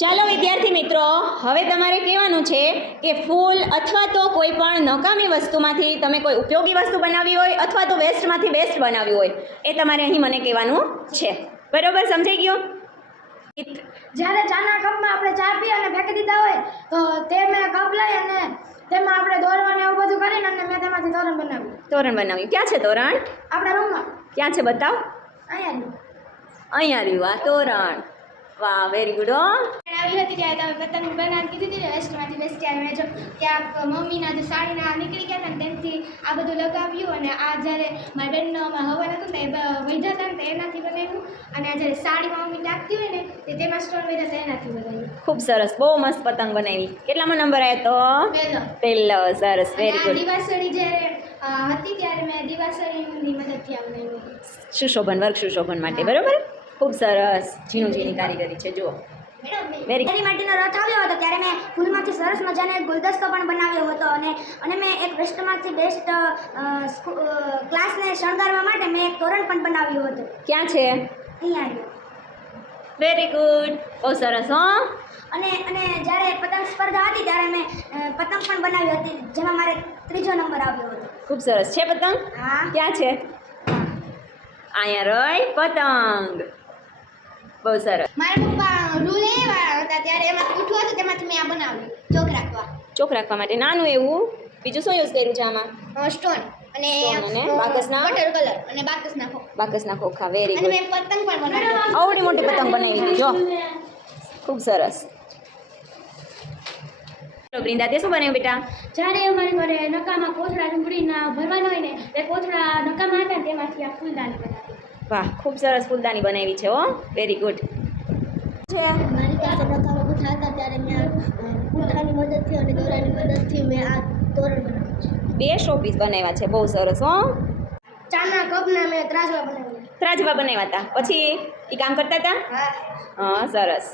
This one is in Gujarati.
ચાલો વિદ્યાર્થી મિત્રો, હવે તમારે કહેવાનું છે કે ફૂલ અથવા તો કોઈ પણ નકામી વસ્તુમાંથી તમે કોઈ ઉપયોગી વસ્તુ બનાવી હોય અથવા તો વેસ્ટમાંથી બેસ્ટ બનાવ્યું હોય, એ તમારે અહીં મને કહેવાનું છે. બરોબર, સમજાઈ ગયું? જ્યારે ચાના કપમાં આપણે ચા પી અને ફેંકી દીધા હોય તો તે મેં કપ લઈ અને તેમાં આપણે દોરો અને એવું બધું કરીને અને મેં તેમાંથી તોરણ બનાવ્યું. તોરણ બનાવ્યું. ક્યાં છે તોરણ? આપણા રૂમમાં. ક્યાં છે બતાવ. અહીંયા રહ્યું આ તોરણ. વાહ, વેરી ગુડ. આવી હતી ત્યારે તમે પતંગ બનાવવાની કીધી હતી ને વેસ્ટમાંથી બેસ્ટ, ત્યારે મેં જો ત્યાં મમ્મીના જે સાડીના નીકળી ગયા હતા ને તેનાથી આ બધું લગાવ્યું અને આ જ્યારે મારી બેનનો હવન હતું ને તે વૈધા હતા ને તે એનાથી બનાવ્યું અને આ જ્યારે સાડીમાં મમ્મી ટાંકતી હોય ને તે તેમાં સ્ટોન વૈધા હતા એનાથી બનાવ્યું. ખૂબ સરસ, બહુ મસ્ત પતંગ બનાવી. કેટલામાં નંબર આવ્યો તો? પહેલો. સરસ, વેરી ગુડ. દિવાસળી જ્યારે હતી ત્યારે મેં દિવાસળીની મદદથી આ બનાવ્યું. સુશોભન, વર્ગ સુશોભન માટે. બરોબર, ખૂબ સરસ. ઝીણી કારીગરી છે. જુઓ, મેરી માટીનો રથ આવ્યો હતો ત્યારે મેં ફૂલમાંથી સરસ મજાનો એક ગુલદસ્તો પણ બનાવ્યો હતો અને મેં એક વેસ્ટમાંથી બેસ્ટ ક્લાસને શણગારવા માટે મેં એક તોરણ પણ બનાવ્યું હતું. ક્યાં છે? અહીંયા. વેરી ગુડ, બહુ સરસ. હો. અને જ્યારે પતંગ સ્પર્ધા હતી ત્યારે મેં પતંગ પણ બનાવી હતી જેમાં મારે 3જો નંબર આવ્યો હતો. ખૂબ સરસ. છે પતંગ? હા. ક્યાં છે? અહીંયા રહી પતંગ. બહુ સરસ. મારા પપ્પા રૂલ એવા હતા ત્યારે એમાં ઉઠવું હતું તેમાંથી મેં આ બનાવ્યું ચોક રાખવા. ચોક રાખવા માટે નાનું એવું. બીજું શું યુઝ કર્યું છે આમાં? સ્ટોન અને બાકસના વોટર કલર અને બાકસના ખોખા. વેરી અને ગુડ. મેં પતંગ પણ બનાવી. આવડી મોટી પતંગ બનાવી હતી. જો, ખૂબ સરસ. વૃંદા, તે શું બનાવ્યું બેટા? જ્યારે અમારી ઘરે નકામાં કોથળા ડુંગળીના ભરવાના હોય ને તે કોથળા નકામા હતા ને તેમાંથી આ ફૂલદાની બનાવી. વાહ, ખૂબ સરસ ફૂલદાની બનાવી છે. હો, વેરી ગુડ. મારી પાસે નકામા કોથળા હતા ત્યારે મેં કોથળાની મદદથી અને દોરાની મદદથી મેં આ તોરણ બનાવ્યું. 2 શોપીસ બનાવ્યા છે. બહુ સરસ. હો. ચાના કપના મેં ત્રાજવા બનાવ્યા. ત્રાજવા બનાવ્યા હતા. પછી એ કામ કરતા હતા? હા. હા, સરસ.